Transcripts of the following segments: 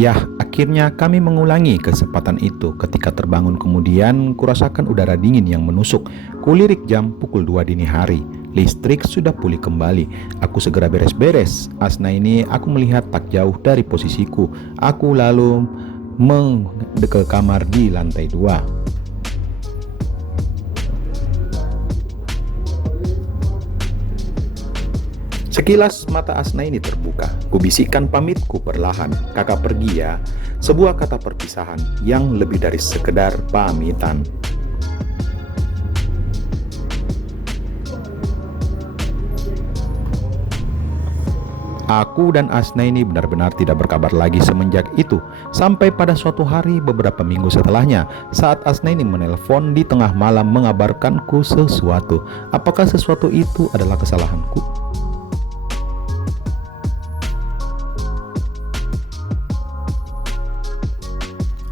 Yah, akhirnya kami mengulangi kesempatan itu. Ketika terbangun kemudian, kurasakan udara dingin yang menusuk. Kulirik jam pukul 2 dini hari. Listrik sudah pulih kembali. Aku segera beres-beres. Asnaini aku melihat tak jauh dari posisiku. Aku lalu ke kamar di lantai 2. Sekilas mata Asnaini terbuka. Kubisikkan pamitku perlahan. Kakak pergi ya. Sebuah kata perpisahan yang lebih dari sekedar pamitan. Aku dan Asnaini benar-benar tidak berkabar lagi semenjak itu. Sampai pada suatu hari beberapa minggu setelahnya, saat Asnaini menelpon di tengah malam mengabarkanku sesuatu. Apakah sesuatu itu adalah kesalahanku?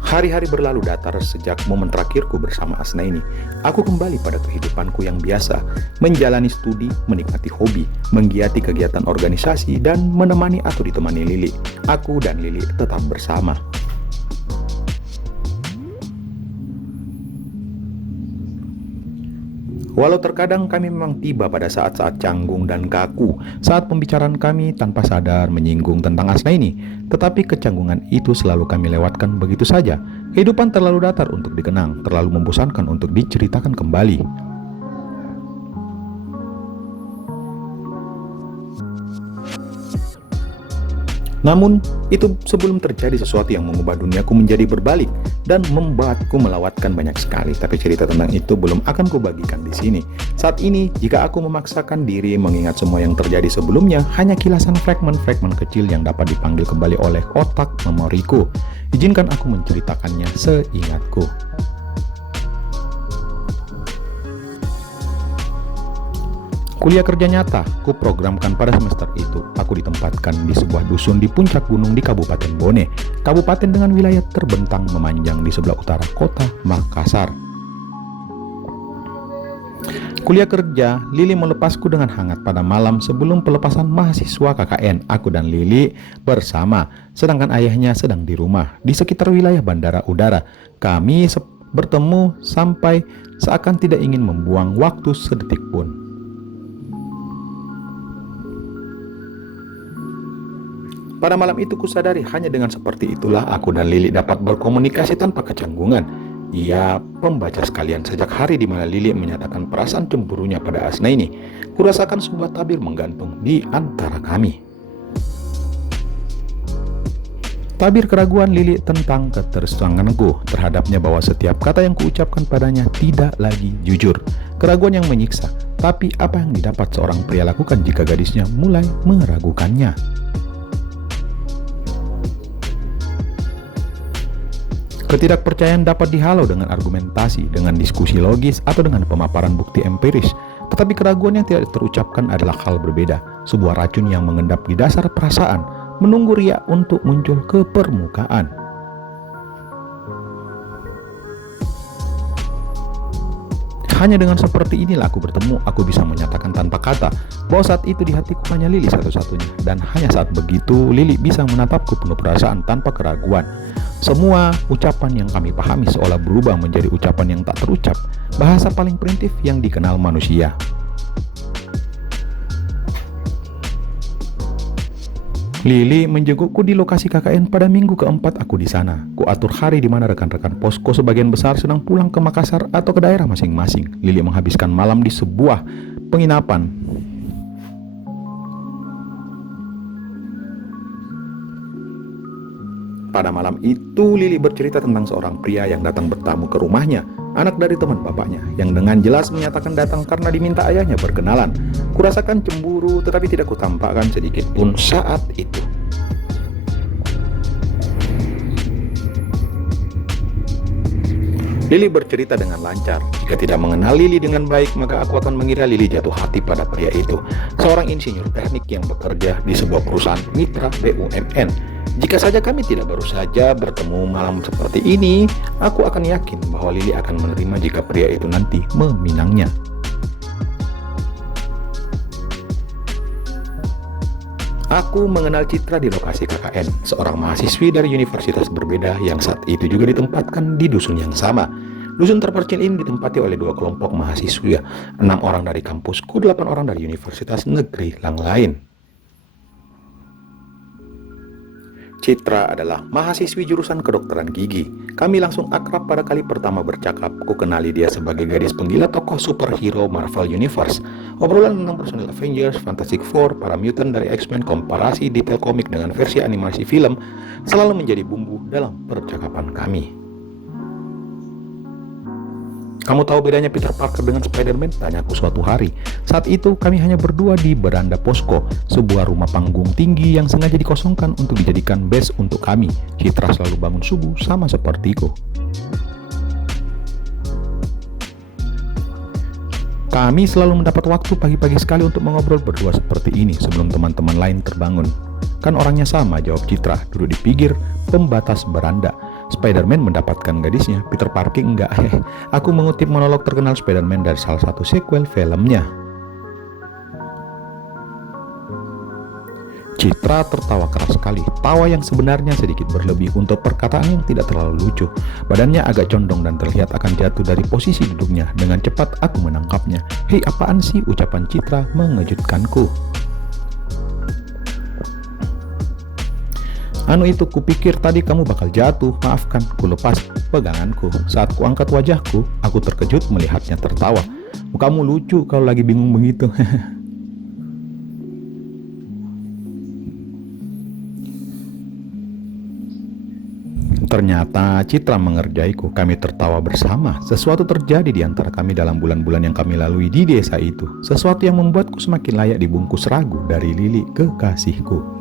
Hari-hari berlalu datar sejak momen terakhirku bersama Asnaini. Aku kembali pada kehidupanku yang biasa, menjalani studi, menikmati hobi, menggiati kegiatan organisasi, dan menemani atau ditemani Lili. Aku dan Lili tetap bersama. Walau terkadang kami memang tiba pada saat-saat canggung dan kaku, saat pembicaraan kami tanpa sadar menyinggung tentang Asnaini, tetapi kecanggungan itu selalu kami lewatkan begitu saja. Kehidupan terlalu datar untuk dikenang, terlalu membosankan untuk diceritakan kembali. Namun, itu sebelum terjadi sesuatu yang mengubah duniaku menjadi berbalik dan membuatku melewatkan banyak sekali. Tapi cerita tentang itu belum akan kubagikan di sini. Saat ini, jika aku memaksakan diri mengingat semua yang terjadi sebelumnya, hanya kilasan fragmen-fragmen kecil yang dapat dipanggil kembali oleh otak memoriku. Izinkan aku menceritakannya seingatku. Kuliah kerja nyata, kuprogramkan pada semester itu. Aku ditempatkan di sebuah dusun di puncak gunung di Kabupaten Bone, kabupaten dengan wilayah terbentang memanjang di sebelah utara kota Makassar. Kuliah kerja, Lili melepasku dengan hangat pada malam sebelum pelepasan mahasiswa KKN. Aku dan Lili bersama, sedangkan ayahnya sedang di rumah, di sekitar wilayah bandara udara. Kami bertemu sampai seakan tidak ingin membuang waktu sedetik pun. Pada malam itu kusadari hanya dengan seperti itulah aku dan Lili dapat berkomunikasi tanpa kecanggungan. Ia pembaca sekalian sejak hari di mana Lili menyatakan perasaan cemburunya pada Asnaini. Kurasakan sebuah tabir menggantung di antara kami. Tabir keraguan Lili tentang ketersanganku terhadapnya bahwa setiap kata yang kuucapkan padanya tidak lagi jujur. Keraguan yang menyiksa, tapi apa yang didapat seorang pria lakukan jika gadisnya mulai meragukannya? Ketidakpercayaan dapat dihalau dengan argumentasi, dengan diskusi logis, atau dengan pemaparan bukti empiris. Tetapi keraguan yang tidak terucapkan adalah hal berbeda, sebuah racun yang mengendap di dasar perasaan, menunggu riak untuk muncul ke permukaan. Hanya dengan seperti inilah aku bisa menyatakan tanpa kata bahwa saat itu di hatiku hanya Lili satu-satunya, dan hanya saat begitu Lili bisa menatapku penuh perasaan tanpa keraguan. Semua ucapan yang kami pahami seolah berubah menjadi ucapan yang tak terucap, bahasa paling primitif yang dikenal manusia. Lili menjengukku di lokasi KKN pada minggu keempat aku di sana. Kuatur hari di mana rekan-rekan posko sebagian besar sedang pulang ke Makassar atau ke daerah masing-masing. Lili menghabiskan malam di sebuah penginapan. Pada malam itu, Lili bercerita tentang seorang pria yang datang bertamu ke rumahnya, anak dari teman bapaknya, yang dengan jelas menyatakan datang karena diminta ayahnya berkenalan. Kurasakan cemburu, tetapi tidak kutampakkan sedikit pun saat itu. Lili bercerita dengan lancar. Jika tidak mengenal Lili dengan baik, maka aku akan mengira Lili jatuh hati pada pria itu, seorang insinyur teknik yang bekerja di sebuah perusahaan mitra BUMN. Jika saja kami tidak baru saja bertemu malam seperti ini, aku akan yakin bahwa Lili akan menerima jika pria itu nanti meminangnya. Aku mengenal Citra di lokasi KKN, seorang mahasiswi dari universitas berbeda yang saat itu juga ditempatkan di dusun yang sama. Dusun terpercil ini ditempati oleh dua kelompok mahasiswa, 6 orang dari kampusku, 8 orang dari universitas negeri yang lain. Citra adalah mahasiswi jurusan kedokteran gigi. Kami langsung akrab pada kali pertama bercakap. Ku kenali dia sebagai gadis penggila tokoh superhero Marvel Universe. Obrolan tentang personil Avengers, Fantastic Four, para mutant dari X-Men, komparasi detail komik dengan versi animasi film selalu menjadi bumbu dalam percakapan kami. Kamu tahu bedanya Peter Parker dengan Spider-Man? Tanyaku suatu hari. Saat itu kami hanya berdua di beranda posko, sebuah rumah panggung tinggi yang sengaja dikosongkan untuk dijadikan base untuk kami. Citra selalu bangun subuh sama sepertiku. Kami selalu mendapat waktu pagi-pagi sekali untuk mengobrol berdua seperti ini sebelum teman-teman lain terbangun. Kan orangnya sama, jawab Citra, duduk di pinggir pembatas beranda. Spider-Man mendapatkan gadisnya, Peter Parker enggak. Aku mengutip monolog terkenal Spider-Man dari salah satu sequel filmnya. Citra tertawa keras sekali, tawa yang sebenarnya sedikit berlebih untuk perkataan yang tidak terlalu lucu. Badannya agak condong dan terlihat akan jatuh dari posisi duduknya. Dengan cepat aku menangkapnya. Hei, apaan sih, ucapan Citra mengejutkanku. Anu itu, kupikir tadi kamu bakal jatuh, maafkan, ku lepas peganganku. Saat ku angkat wajahku, aku terkejut melihatnya tertawa. Kamu lucu kalau lagi bingung begitu. Ternyata Citra mengerjaiku, kami tertawa bersama. Sesuatu terjadi di antara kami dalam bulan-bulan yang kami lalui di desa itu. Sesuatu yang membuatku semakin layak dibungkus ragu dari Lili, kekasihku.